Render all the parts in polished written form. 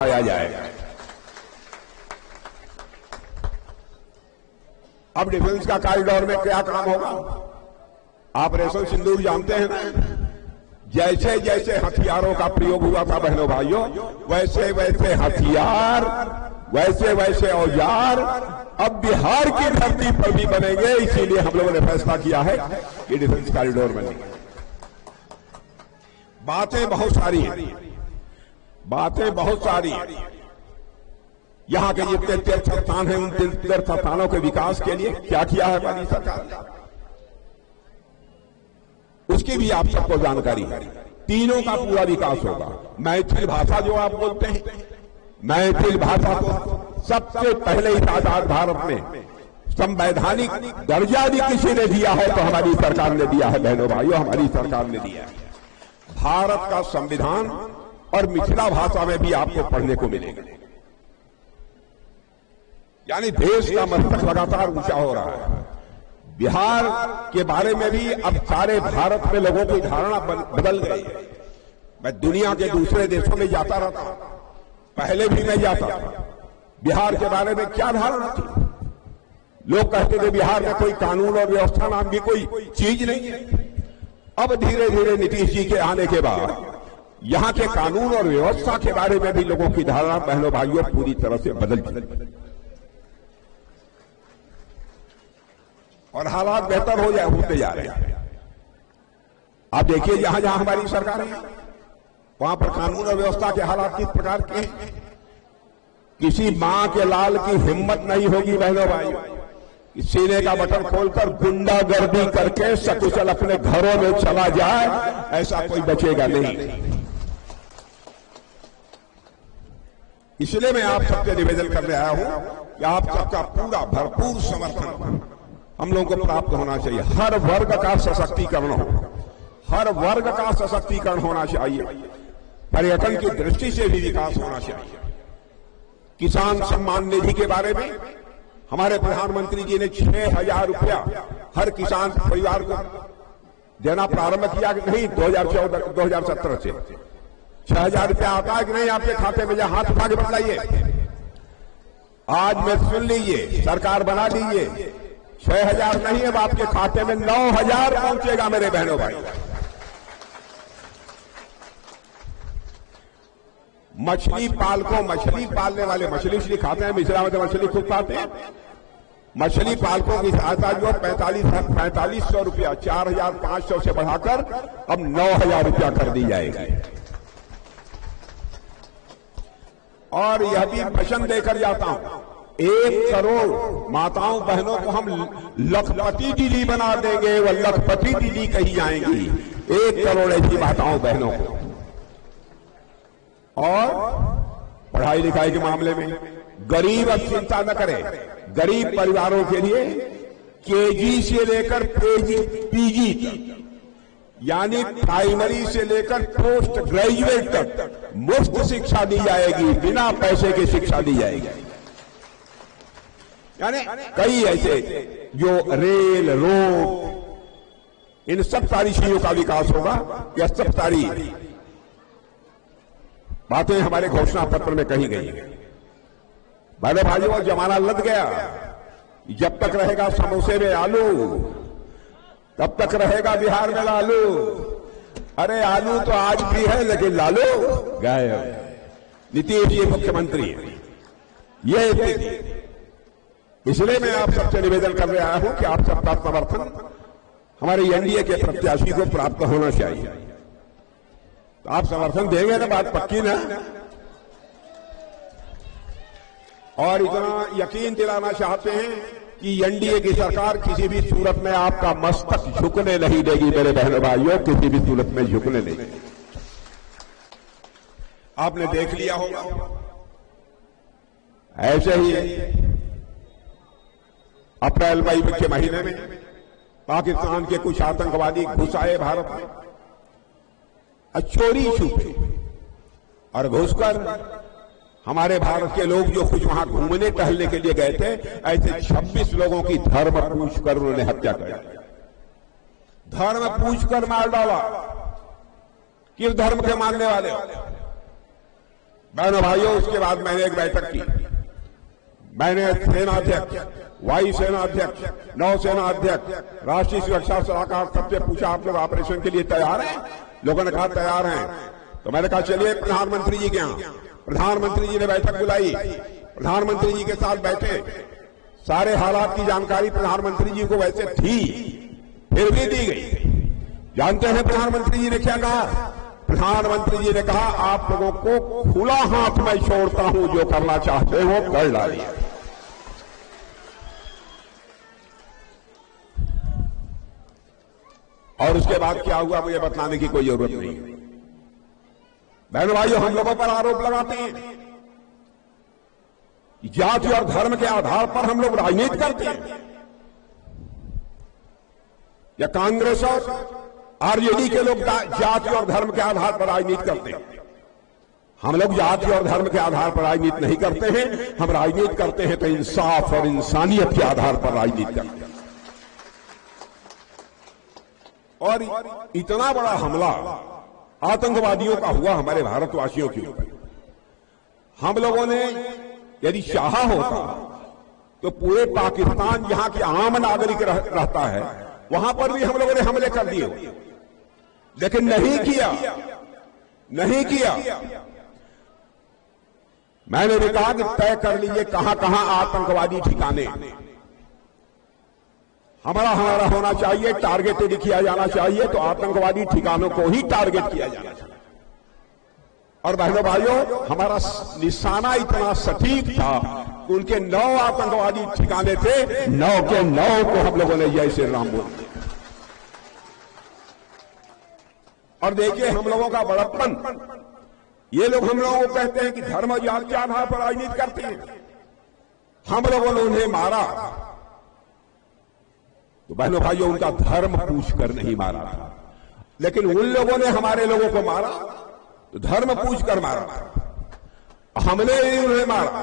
आया जाएगा। अब डिफेंस का कॉरिडोर में क्या काम होगा? ऑपरेशन सिंदूर जानते हैं ना? जैसे जैसे हथियारों का प्रयोग हुआ था बहनों भाइयों, वैसे वैसे हथियार, वैसे वैसे औजार अब बिहार की धरती पर भी बनेंगे। इसीलिए हम लोगों ने फैसला किया है कि डिफेंस कॉरिडोर बनेगा। बातें बहुत सारी हैं, बातें बहुत सारी हैं। यहां के जितने तीर्थ स्थान हैं, उन तीर्थ स्थानों के विकास के लिए क्या किया है हमारी सरकार ने, उसकी भी आप सबको जानकारी है। तीनों का पूरा विकास होगा। मैथिली भाषा जो आप बोलते हैं, मैथिली भाषा को सबसे पहले इस आजाद भारत में संवैधानिक दर्जा भी किसी ने दिया है तो हमारी सरकार ने दिया है। बहनों भाइयों, हमारी सरकार ने दिया है। भारत का संविधान और मिथिला भाषा में भी आपको पढ़ने को मिलेगा। यानी देश का मस्तक लगातार ऊंचा हो रहा है। बिहार के बारे में भी अब सारे भारत में लोगों की धारणा बदल गई है। मैं दुनिया के दूसरे देशों में जाता रहता हूं, पहले भी मैं जाता था। बिहार के बारे में क्या धारणा थी? लोग कहते थे बिहार में कोई कानून और व्यवस्था नाम की कोई चीज नहीं है। अब धीरे धीरे नीतीश जी के आने के बाद यहां के कानून और व्यवस्था के बारे में भी लोगों की धारणा बहनों भाइयों पूरी तरह से बदल गई और हालात बेहतर होते जा रहे हैं। आप देखिए जहां जहां हमारी सरकार है वहां पर कानून और व्यवस्था के हालात किस प्रकार के हैं। किसी मां के लाल की हिम्मत नहीं होगी बहनों भाइयों, सीने का बटन खोलकर गुंडागर्दी करके सकुशल अपने घरों में चला जाए, ऐसा कोई बचेगा नहीं। इसलिए मैं आप सबसे निवेदन करने आया हूं कि आप सबका पूरा भरपूर समर्थन हम लोगों को प्राप्त होना चाहिए। हर वर्ग का सशक्तिकरण हो, हर वर्ग का सशक्तिकरण होना चाहिए। पर्यटन की दृष्टि से भी विकास होना चाहिए। किसान सम्मान निधि के बारे में हमारे प्रधानमंत्री जी ने 6,000 रुपया हर किसान परिवार को देना प्रारंभ किया कि नहीं 2017 से 6,000 रुपया आता है कि नहीं आपके खाते में? जहां हाथ उठा के बताइए। आज में सुन लीजिए, सरकार बना लीजिए, 6,000 नहीं अब आपके खाते में 9,000 पहुंचेगा मेरे बहनों भाई। मछली पालकों, मछली पालने वाले मछली खाते हैं, मिश्रा में मछली खुद पाते हैं। मछली पालकों की सहायता जो 4500 रुपया 4,500 से बढ़ाकर अब 9,000 रुपया कर दी जाएगी। और यह भी वचन देकर जाता हूं, 1 करोड़ माताओं बहनों को हम लखपति दीदी बना देंगे। वह लखपति दीदी कही जाएंगी, 1 करोड़ ऐसी माताओं बहनों को। और पढ़ाई लिखाई के मामले में गरीब अब चिंता न करें। गरीब परिवारों के लिए केजी से लेकर पीजी तक, यानी प्राइमरी से लेकर पोस्ट ग्रेजुएट तक मुफ्त शिक्षा दी जाएगी, बिना पैसे की शिक्षा दी जाएगी। यानी कई ऐसे जो रेल, रोड, इन सब सारी चीजों का विकास होगा। यह सब सारी बातें हमारे घोषणा पत्र में कही गई है। बड़े भाइयों, जमाना लद गया। जब तक रहेगा समोसे में आलू, तब तक रहेगा बिहार में लालू। अरे आलू तो आज भी है, लेकिन लालू गायब। नीतीश जी मुख्यमंत्री है, ये स्थिति। इसलिए मैं आप सबसे निवेदन करने आया हूं कि आप सबका समर्थन हमारे एनडीए के प्रत्याशी को प्राप्त होना चाहिए। तो आप समर्थन देंगे ना, बात पक्की ना? और इतना यकीन दिलाना चाहते हैं कि एनडीए की सरकार किसी भी सूरत में आपका मस्तक झुकने नहीं देगी मेरे बहनों भाइयों, किसी भी सूरत में झुकने नहीं देगी। आपने देख लिया होगा, ऐसे ही अप्रैल मई के महीने में पाकिस्तान के कुछ आतंकवादी घुस आए भारत में, चोरी छुपे और घुसकर हमारे भारत के लोग जो कुछ वहां घूमने टहलने के लिए गए थे, ऐसे 26 लोगों की धर्म पूछकर उन्होंने हत्या कर दी। धर्म पूछकर मार डाला। किस धर्म के मानने वाले हो? बहनों भाइयों, उसके बाद मैंने एक बैठक की। मैंने सेनाध्यक्ष, वायु सेना अध्यक्ष, नौसेना अध्यक्ष, राष्ट्रीय सुरक्षा सलाहकार सबसे पूछा, आप लोग ऑपरेशन के लिए तैयार हैं? लोगों ने कहा तैयार हैं। तो मैंने कहा चलिए प्रधानमंत्री जी के यहाँ। प्रधानमंत्री जी ने बैठक बुलाई, प्रधानमंत्री जी के साथ बैठे। सारे हालात की जानकारी प्रधानमंत्री जी को वैसे थी, फिर भी दी गई। जानते हैं प्रधानमंत्री जी ने क्या कहा? प्रधानमंत्री जी ने कहा आप लोगों को खुला हाथ में छोड़ता हूं, जो करना चाहते हो कर डालिए। और उसके बाद क्या हुआ मुझे बताने की कोई जरूरत नहीं है। बहनों भाइयों, हम लोगों पर आरोप लगाते हैं जाति और धर्म के आधार पर हम लोग राजनीति करते हैं, या कांग्रेस और आरजेडी के लोग जाति और धर्म के आधार पर राजनीति करते हैं। हम लोग जाति और धर्म के आधार पर राजनीति नहीं करते हैं। हम राजनीति करते हैं तो इंसाफ और इंसानियत के आधार पर राजनीति करते हैं। और इतना बड़ा हमला आतंकवादियों का हुआ हमारे भारतवासियों के ऊपर। हम लोगों ने यदि चाहा होता तो पूरे पाकिस्तान जहां की आम नागरिक रहता है वहां पर भी हम लोगों ने हमले कर दिए, लेकिन नहीं किया, नहीं किया। मैंने भी कहा कि तय कर लीजिए कहां कहां आतंकवादी ठिकाने हमारा होना चाहिए, टारगेटेड किया जाना चाहिए, तो आतंकवादी ठिकानों को ही टारगेट किया जाना चाहिए। और बहनों भाइयों, हमारा निशाना इतना सटीक था, उनके 9 आतंकवादी ठिकाने थे, 9 के 9 को हम लोगों ने जय श्री राम बोल दिया। और देखिए हम लोगों का बड़प्पन, ये लोग हम लोगों को कहते हैं कि धर्म और जाति के आधार पर राजनीति करते हैं। हम लोगों ने उन्हें मारा तो बहनों भाइयों उनका धर्म पूछकर नहीं मारा था, लेकिन उन लोगों ने हमारे लोगों को मारा तो धर्म पूछकर मारा। हमने ही उन्हें मारा,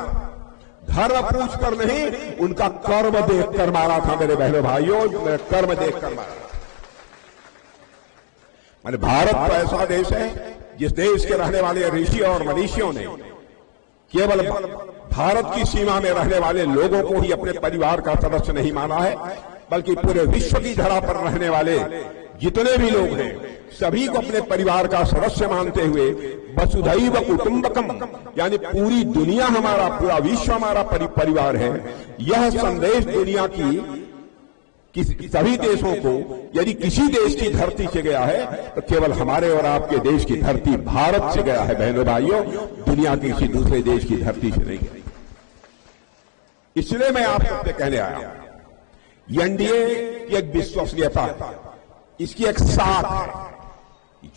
धर्म पूछकर नहीं, उनका कर्म देखकर मारा था। मेरे बहनों भाइयों, मेरा कर्म देखकर मारा। मैंने भारत तो ऐसा देश है जिस देश के रहने वाले ऋषि और मनीषियों ने केवल भारत की सीमा में रहने वाले लोगों को ही अपने परिवार का सदस्य नहीं माना है, बल्कि पूरे विश्व की धरा पर रहने वाले जितने भी लोग हैं सभी को अपने परिवार का सदस्य मानते हुए वसुधैव कुटुंबकम, यानी पूरी दुनिया हमारा, पूरा विश्व हमारा परिवार है। यह संदेश दुनिया की सभी देशों को, यदि किसी देश की धरती से गया है तो केवल हमारे और आपके देश की धरती भारत से गया है। बहनों भाइयों, दुनिया के किसी दूसरे देश की धरती से नहीं गई। इसलिए मैं आप सबसे कहने आया हूं, एनडीए की एक विश्वसनीयता है, इसकी एक साख है,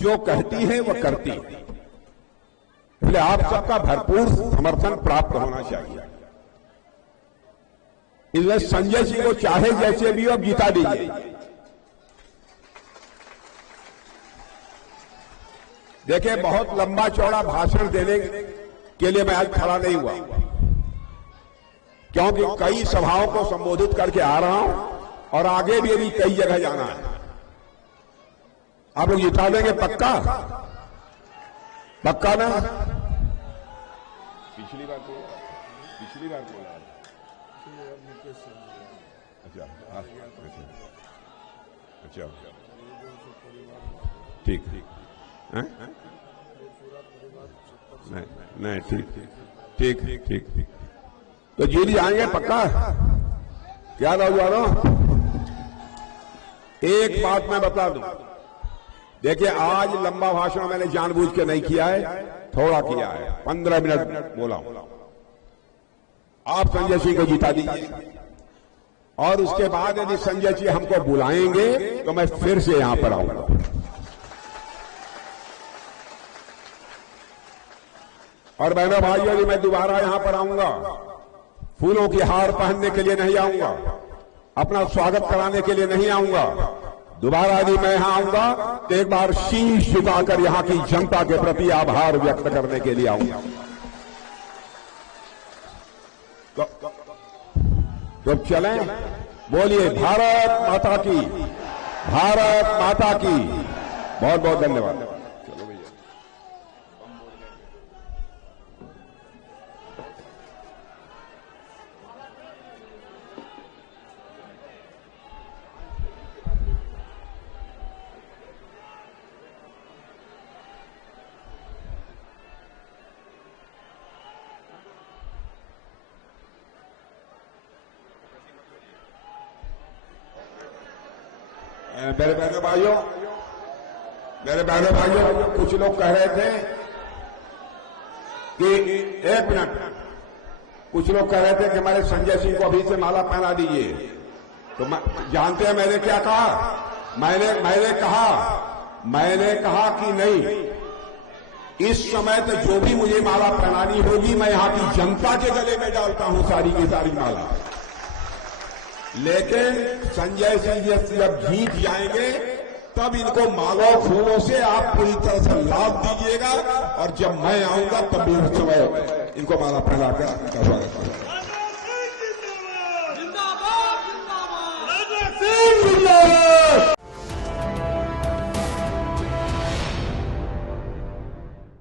जो कहती है वह करती है। इसलिए आप सबका भरपूर समर्थन प्राप्त होना चाहिए। इसलिए संजय जी को चाहे जैसे भी हो अब जिता दीजिए। देखिए, बहुत लंबा चौड़ा भाषण देने के लिए मैं आज खड़ा नहीं हुआ, क्योंकि कई सभाओं को संबोधित करके आ रहा हूं और आगे भी अभी कई जगह जाना है। आप लोग जिता देंगे पक्का? पक्का ना? पिछली बार बोला अच्छा, ठीक नहीं, ठीक तो जीत जाएंगे पक्का? क्या नौजवानों, एक बात मैं बता दूं, देखिए आज लंबा भाषण मैंने जानबूझ के नहीं किया है, थोड़ा किया है, 15 मिनट बोला हूं। आप संजय सिंह को जिता दीजिए और उसके बाद यदि संजय जी हमको बुलाएंगे तो मैं फिर से यहां पर आऊंगा। और बहनों भाइयों, यदि मैं दोबारा यहां पर आऊंगा, फूलों की हार पहनने के लिए नहीं आऊंगा, अपना स्वागत कराने के लिए नहीं आऊंगा। दोबारा यदि मैं यहां आऊंगा तो एक बार शीश झुकाकर यहां की जनता के प्रति आभार व्यक्त करने के लिए आऊंगा। तो चलें, बोलिए भारत माता की, भारत माता की। बहुत बहुत धन्यवाद। चलो भैया। मेरे बहनों भाइयों, कुछ लोग कह रहे थे कि एक मिनट, कुछ लोग कह रहे थे कि हमारे संजय सिंह को अभी से माला पहना दीजिए। तो जानते हैं मैंने क्या कहा? मैंने कहा कि नहीं, इस समय तो जो भी मुझे माला पहनानी होगी मैं यहां की जनता के गले में डालता हूं सारी की सारी माला। लेकिन संजय सिंह जी जब जीत जाएंगे तब इनको माला फूलों से आप पूरी तरह से लाभ दीजिएगा, और जब मैं आऊंगा तब भी उस समय इनको माला पहना कर स्वागत करूंगा।